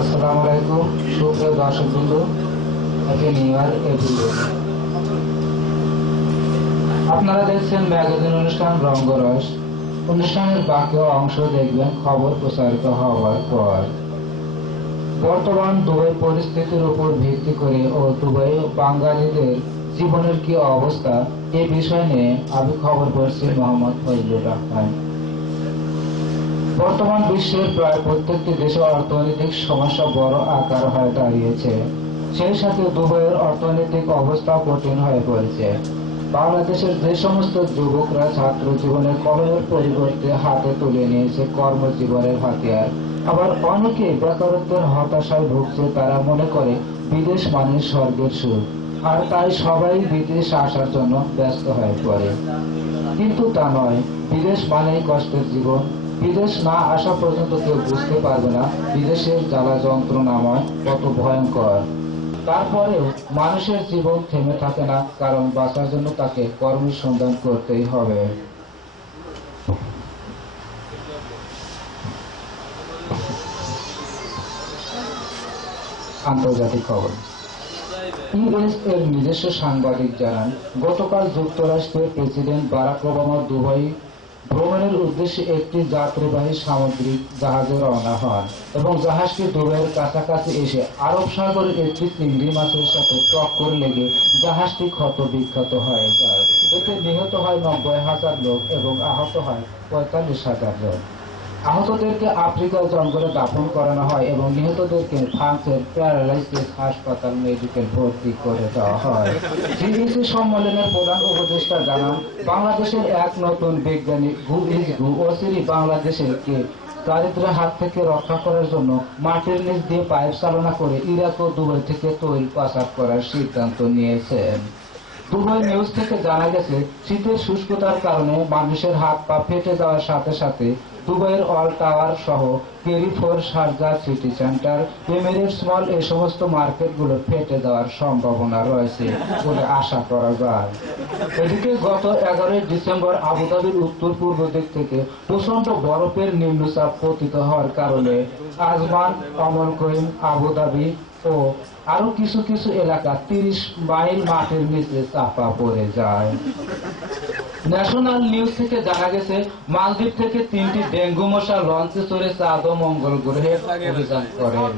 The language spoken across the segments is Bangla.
আসসালামু আলাইকুম সুপ্রিয় দর্শকবৃন্দ, হ্যাপি নিউ ইয়ার এভরিওয়ান। আপনারা দেখছেন ম্যাগাজিন অনুষ্ঠান রঙ্গরস। অনুষ্ঠানের বাকি অংশ দেখবেন খবর প্রচারিত হওয়ার পর। বর্তমান দুবাই পরিস্থিতির উপর ভিত্তি করে ও দুবাই বাঙালিদের জীবনের কি অবস্থা এ বিষয় নিয়ে আমি খবর পড়ছি মোহাম্মদ ফজলুর রহমান। বর্তমান বিশ্বের প্রায় প্রত্যেকটি দেশে অর্থনৈতিক সমস্যা বড় আকার হয়ে দাঁড়িয়েছে। সেই সাথে দুবাইয়ের অর্থনৈতিক অবস্থা কঠিন হয়ে পড়েছে। বাংলাদেশের যে সমস্ত যুবকরা ছাত্র জীবনে কলমের পরিবর্তে হাতে তুলে নিয়েছে কর্মজীবনের হাতিয়ার, আবার অনেকে বেকারত্বের হতাশায় ভুগছে। তারা মনে করে বিদেশ মানে স্বর্গের সুখ, আর তাই সবাই বিদেশ আসার জন্য ব্যস্ত হয়ে পড়ে। কিন্তু তা নয়, বিদেশ মানেই কষ্টের জীবন। বিদেশ না আসা পর্যন্ত কেউ বুঝতে পারবে না বিদেশের জ্বালা যন্ত্রণাময় কত ভয়ঙ্কর। তারপরেও মানুষের জীবন থেমে থাকে না, কারণ বাঁচার জন্য তাকে কর্মের সন্ধান করতেই হবে। আন্তর্জাতিক খবর। ইউএস এর নিজস্ব সাংবাদিক জানান, গতকাল যুক্তরাষ্ট্রের প্রেসিডেন্ট বারাক ওবামা দুবাই ভ্রমণের উদ্দেশ্যে একটি যাত্রীবাহী সামুদ্রিক জাহাজে রওনা হন এবং জাহাজটি দুবাইয়ের কাছাকাছি এসে আরব সাগরের একটি চিংড়ি মাছের সাথে টক্কর লেগে জাহাজটি ক্ষত বিক্ষত হয়ে যায়। এতে নিহত হয় 90,000 লোক এবং আহত হয় 45,000 লোক। আহতদেরকে আফ্রিকার জঙ্গলে দাফন করানো হয় এবং নিহতদেরকে ফ্রান্সের প্যারালাইসিস হাসপাতাল মেডিকেল ভর্তি করে দেওয়া হয়। জিবিসি সম্মেলনের প্রধান উপদেষ্টা জানান, বাংলাদেশের এক নতুন বৈজ্ঞানিক অচিরি বাংলাদেশকে দারিদ্র্যের হাত থেকে রক্ষা করার জন্য মাটির নিচ দিয়ে পাইপ চালনা করে ইরাক ও দুবাই থেকে তৈল পাচার করার সিদ্ধান্ত নিয়েছেন। দুবাই নিউজ থেকে জানা গেছে, শীতের শুষ্কতার কারণে মানুষের হাত পা ফেটে যাওয়ার সাথে সাথে দুবাইয়ের অল টাওয়ার সহ কেরিফোর, শারজা সিটি সেন্টার, এমিরেটস মল এই সমস্ত মার্কেটগুলো ফেটে যাওয়ার সম্ভাবনা রয়েছে বলে আশা করা যায়। এদিকে গত 11 ডিসেম্বর আবুধাবির উত্তর পূর্ব দিক থেকে প্রচন্ড বরফের নিম্নচাপ পতিত হওয়ার কারণে আজমান, অমলকৈম, আবুধাবি ও আরো কিছু কিছু এলাকা 30 মাইল মাটির নিচে চাপা পড়ে যায়। ন্যাশনাল নিউজ থেকে জানা গেছে, মালদ্বীপ থেকে 3টি ডেঙ্গু মশা লঞ্চে চড়ে চাঁদ ও মঙ্গল গ্রহে অভিযান করেন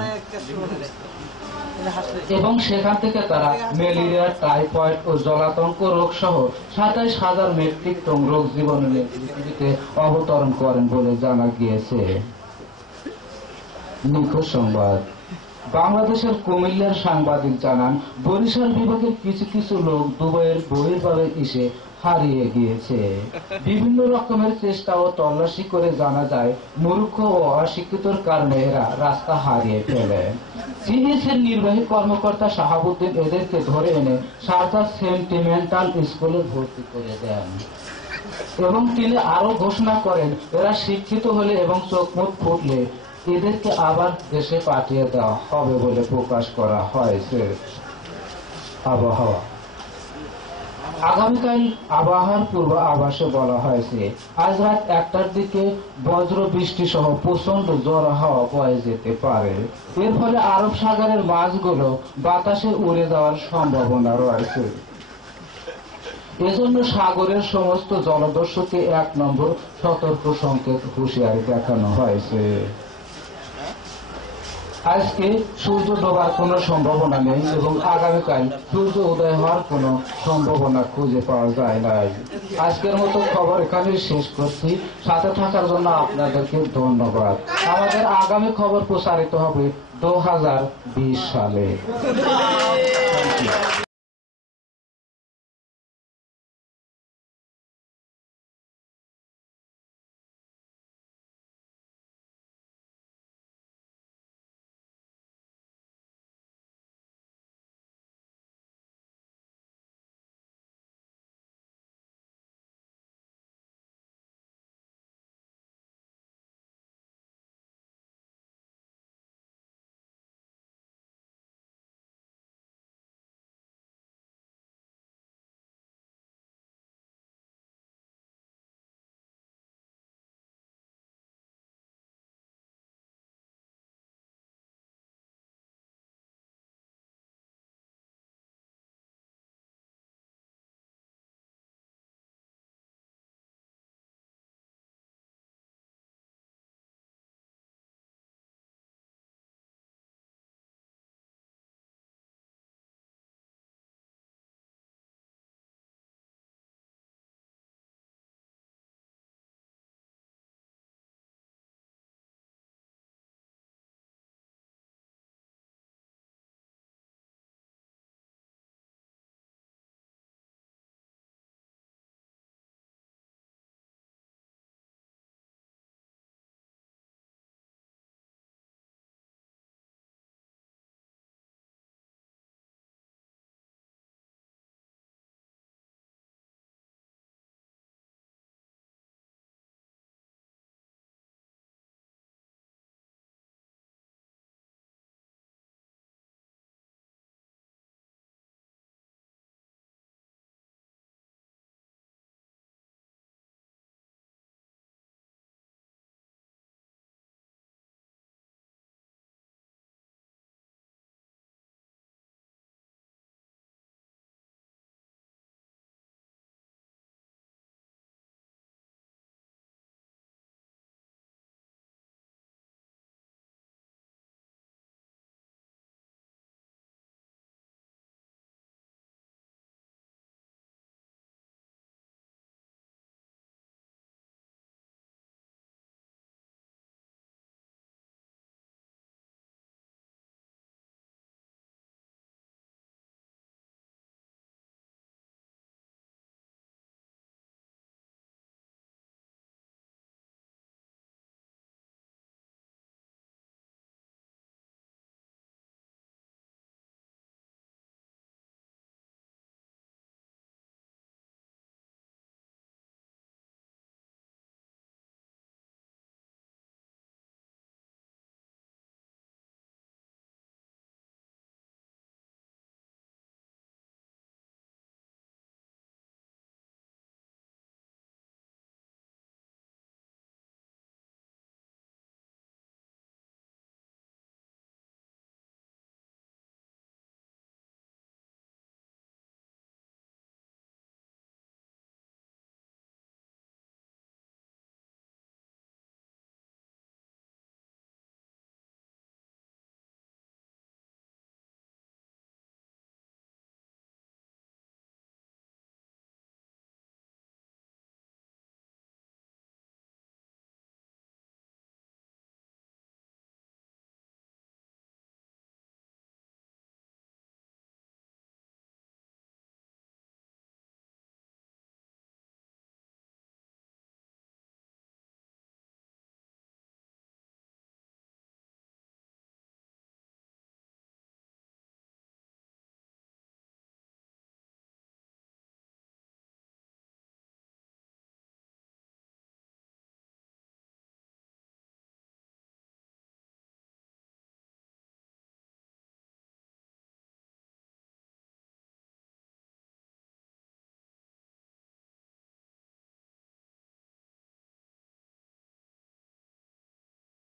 এবং সেখান থেকে তারা ম্যালেরিয়া, টাইফয়েড ও জলাতঙ্ক রোগ সহ 27,000 মেট্রিক টন রোগ জীবাণু নিয়ে পৃথিবীতে অবতরণ করেন বলে জানা গিয়েছে। নিখোঁজ সংবাদ। বাংলাদেশের কুমিল্লার সাংবাদিক জানান, বরিশাল বিভাগের কিছু কিছু লোক দুবাইয়ের বহির্ভাবে এসে হারিয়ে গিয়েছে। বিভিন্ন রকমের চেষ্টা ও তল্লাশি করে জানা যায়, মূর্খ ও অশিক্ষিতর কারণে এরা রাস্তা হারিয়ে ফেলে। সিএসের নির্বাহী কর্মকর্তা শাহাবুদ্দিন এদেরকে ধরে এনে শারজা সেন্টিমেন্টাল স্কুলে ভর্তি করে দেন এবং তিনি আরো ঘোষণা করেন, এরা শিক্ষিত হলে এবং চোখ মুখ ফুটলে এদেরকে আবার দেশে পাঠিয়ে দেওয়া হবে বলে প্রকাশ করা হয়েছে। আবহাওয়া। আগামীকাল আবহাওয়ার পূর্ব আভাসে বলা হয়েছে, আজ রাত 1টার দিকে বজ্র বৃষ্টি সহ প্রচন্ড ঝড়ো হাওয়া বয়ে যেতে পারে। এর ফলে আরব সাগরের মাছগুলো বাতাসে উড়ে যাওয়ার সম্ভাবনা রয়েছে। এজন্য সাগরের সমস্ত জলদস্যুকে 1 নম্বর সতর্ক সংকেত হুঁশিয়ারি দেখানো হয়েছে। আজকে সূর্য ডোবার কোনো সম্ভাবনা নেই এবং আগামীকাল সূর্য উদয় হওয়ার কোনো সম্ভাবনা খুঁজে পাওয়া যায় নাই। আজকের মতো খবর এখানেই শেষ করছি। সাথে থাকার জন্য আপনাদেরকে ধন্যবাদ। আমাদের আগামী খবর প্রচারিত হবে 2020 সালে।